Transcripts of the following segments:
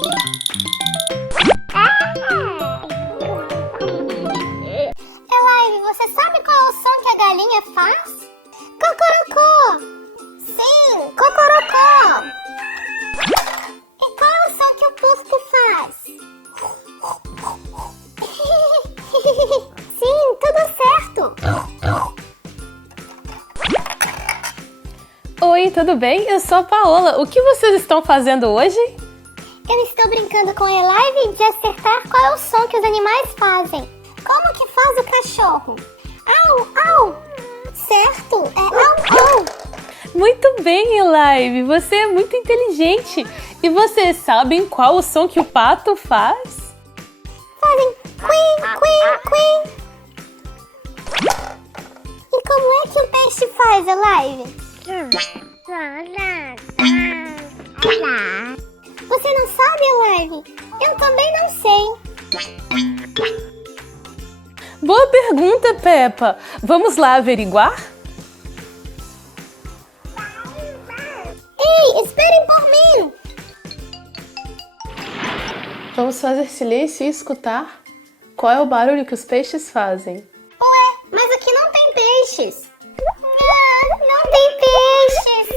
Elaine, você sabe qual é o som que a galinha faz? Cocorocó! Sim, cocorocó! E qual é o som que o porco faz? Sim, tudo certo! Oi, tudo bem? Eu sou a Paola. O que vocês estão fazendo hoje? Eu estou brincando com a Elaine de acertar qual é o som que os animais fazem. Como que faz o cachorro? Au, au! Certo, é au, au! Muito bem, Elaine. Você é muito inteligente. E vocês sabem qual o som que o pato faz? Fazem quim, quim, quim. E como é que o peixe faz, Elaine? Você não sabe, Elaine? Eu também não sei. Boa pergunta, Peppa. Vamos lá averiguar? Ei, esperem por mim! Vamos fazer silêncio e escutar. Qual é o barulho que os peixes fazem? Ué, mas aqui não tem peixes. Não tem peixes.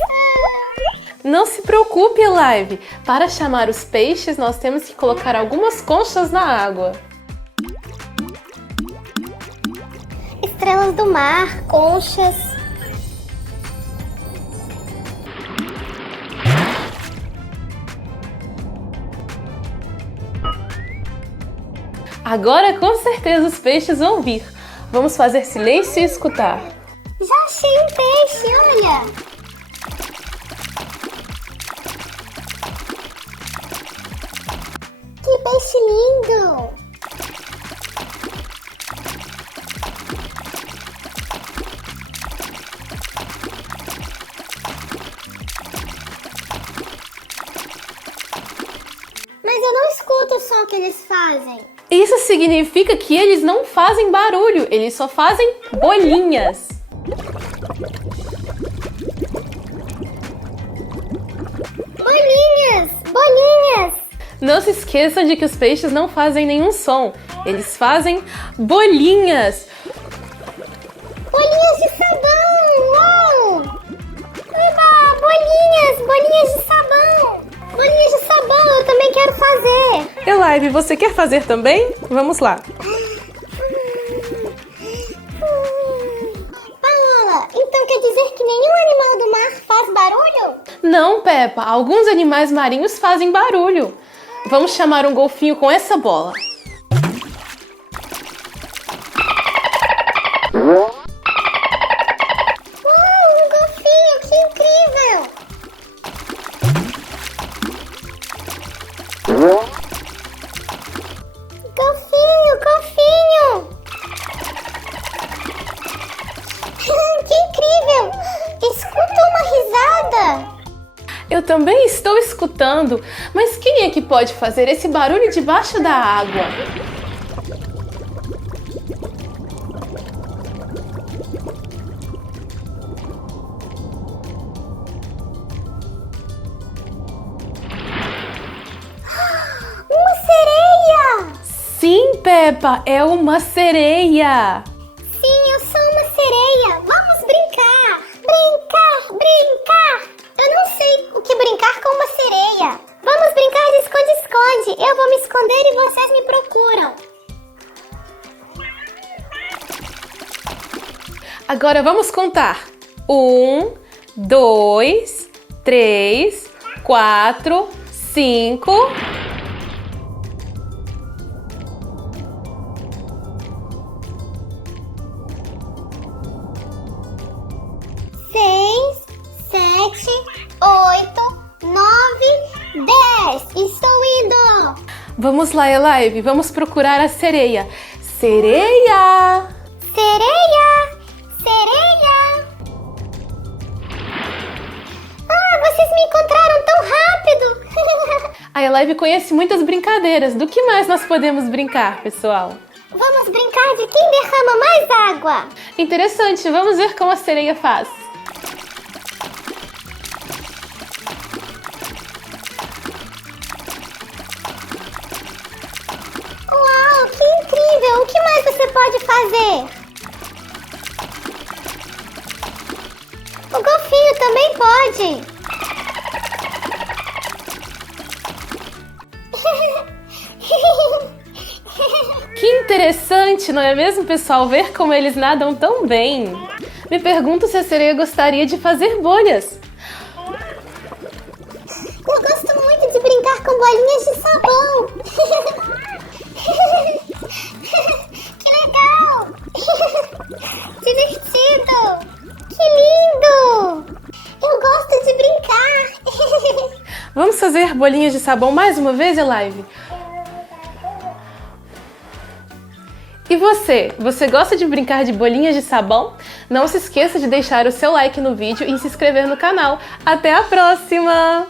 Não se preocupe, Elaine. Para chamar os peixes, nós temos que colocar algumas conchas na água. Estrelas do mar, conchas. Agora, com certeza, os peixes vão vir. Vamos fazer silêncio e escutar. Já achei um peixe, olha! Que peixe lindo! Mas eu não escuto o som que eles fazem. Isso significa que eles não fazem barulho, eles só fazem bolinhas. Bolinhas! Bolinhas! Não se esqueçam de que os peixes não fazem nenhum som, eles fazem bolinhas. Bolinhas de sabão! Uau! Eba! Bolinhas! Bolinhas de sabão! Bolinhas de sabão, eu também quero fazer! Elaine, você quer fazer também? Vamos lá. Paola, então quer dizer que nenhum animal do mar faz barulho? Não, Peppa, alguns animais marinhos fazem barulho. Vamos chamar um golfinho com essa bola. Um golfinho, que incrível! Golfinho, golfinho! Que incrível! Escuta uma risada! Eu também estou escutando, mas quem é que pode fazer esse barulho debaixo da água? Uma sereia! Sim, Peppa, é uma sereia. Sim, eu sou uma sereia! Vamos brincar! Brincar, brincar! Eu não sei o que brincar com uma sereia. Vamos brincar de esconde-esconde. Eu vou me esconder e vocês me procuram. Agora vamos contar. 1, 2, 3, 4, 5. Seis, 7, 8, 9, 10. Estou indo. Vamos lá, Elaine, vamos procurar a sereia. Sereia! Sereia! Sereia! Ah, vocês me encontraram tão rápido! A Elaine conhece muitas brincadeiras. Do que mais nós podemos brincar, pessoal? Vamos brincar de quem derrama mais água! Interessante, vamos ver como a sereia faz. mais você pode fazer? O golfinho também pode. Que interessante, não é mesmo, pessoal? Ver como eles nadam tão bem. Me pergunto se a sereia gostaria de fazer bolhas. Eu gosto muito de brincar com bolinhas de sabão. Que legal! Divertido! Que lindo! Eu gosto de brincar. Vamos fazer bolinhas de sabão mais uma vez, Elive? E você? Você gosta de brincar de bolinhas de sabão? Não se esqueça de deixar o seu like no vídeo e se inscrever no canal. Até a próxima!